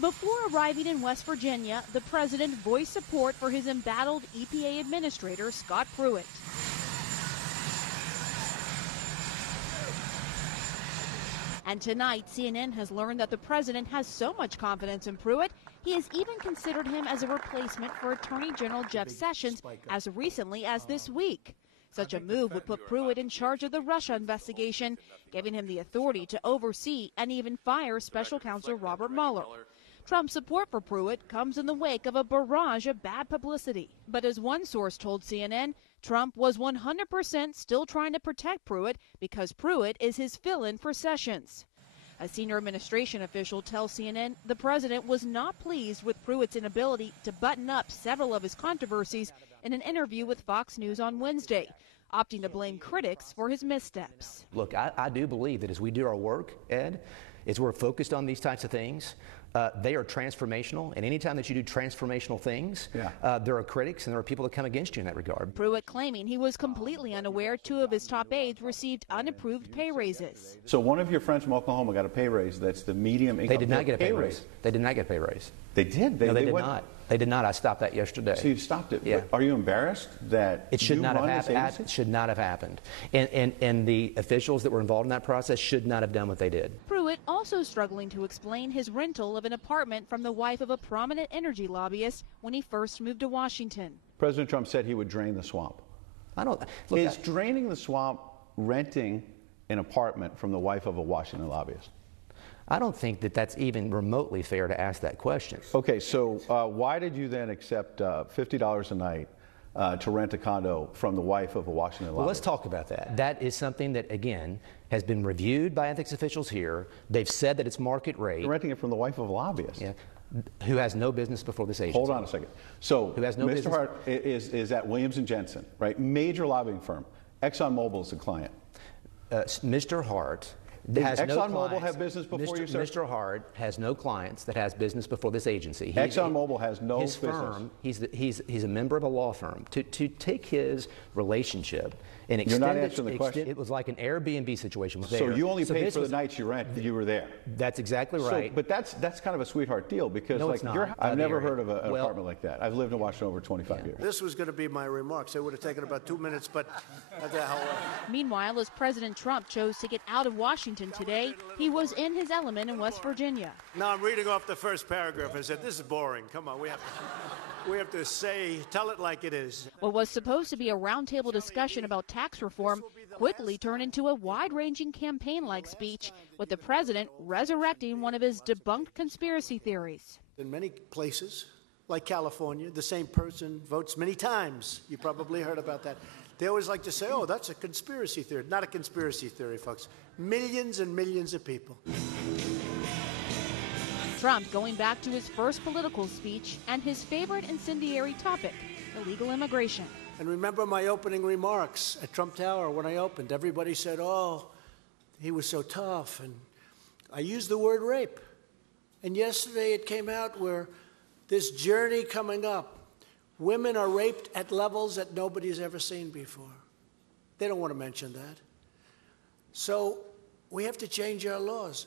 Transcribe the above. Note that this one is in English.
Before arriving in West Virginia, the president voiced support for his embattled EPA administrator, Scott Pruitt. And tonight, CNN has learned that the president has so much confidence in Pruitt, he has even considered him as a replacement for Attorney General Jeff Sessions as recently as this week. Such a move would put Pruitt in charge of the Russia investigation, giving him the authority to oversee and even fire special counsel Robert Mueller. Trump's support for Pruitt comes in the wake of a barrage of bad publicity. But as one source told CNN, Trump was 100% still trying to protect Pruitt because Pruitt is his fill-in for Sessions. A senior administration official tells CNN the president was not pleased with Pruitt's inability to button up several of his controversies in an interview with Fox News on Wednesday, opting to blame critics for his missteps. Look, I do believe that as we do our work, Ed, as we're focused on these types of things, they are transformational, and anytime that you do transformational things, there are critics and there are people that come against you in that regard. Pruitt claiming he was completely unaware two of his top aides received unapproved pay raises. So one of your friends from Oklahoma got a pay raise that's the medium income. They did not get a pay raise. They did not get a pay raise. They did? No, they did not. They did not. I stopped that yesterday. So you stopped it? Yeah. Are you embarrassed that it should not have happened? It should not have happened. And the officials that were involved in that process should not have done what they did. Pruitt also struggling to explain his rental of an apartment from the wife of a prominent energy lobbyist when he first moved to Washington. President Trump said he would drain the swamp. Is draining the swamp renting an apartment from the wife of a Washington lobbyist? I don't think that that's even remotely fair to ask that question. Okay, so why did you then accept $50 a night to rent a condo from the wife of a Washington lobbyist? Well, let's talk about that. That is something that, again, has been reviewed by ethics officials here. They've said that it's market rate. You're renting it from the wife of a lobbyist. Yeah. Who has no business before this agency. Hold on a second. So who has no Mr. Hart is at Williams & Jensen, right? Major lobbying firm. ExxonMobil is the client. Mr. Hart has ExxonMobil have business before you, sir? Mr. Hart has no clients that has business before this agency. ExxonMobil has no his business. Firm, he's a member of a law firm. To take his relationship and extend You're not answering the question. It was like an Airbnb situation. So you only paid for the nights you rent. You were there. That's exactly right. So, but that's kind of a sweetheart deal because no, it's not. I've never heard of an apartment like that. I've lived in Washington over 25 years. This was going to be my remarks. It would have taken about 2 minutes, but what the hell. Meanwhile, as President Trump chose to get out of Washington today, he was in his element in West Virginia. Now I'm reading off the first paragraph. I said, this is boring. Come on, we have to tell it like it is. What was supposed to be a roundtable discussion about tax reform quickly turned into a wide-ranging campaign-like speech, with the president resurrecting one of his debunked conspiracy theories. In many places, like California, the same person votes many times. You probably heard about that. They always like to say, oh, that's a conspiracy theory. Not a conspiracy theory, folks. Millions and millions of people. Trump going back to his first political speech and his favorite incendiary topic, illegal immigration. And remember my opening remarks at Trump Tower when I opened. Everybody said, oh, he was so tough. And I used the word rape. And yesterday it came out where this journey coming up, women are raped at levels that nobody's ever seen before. They don't want to mention that. So we have to change our laws.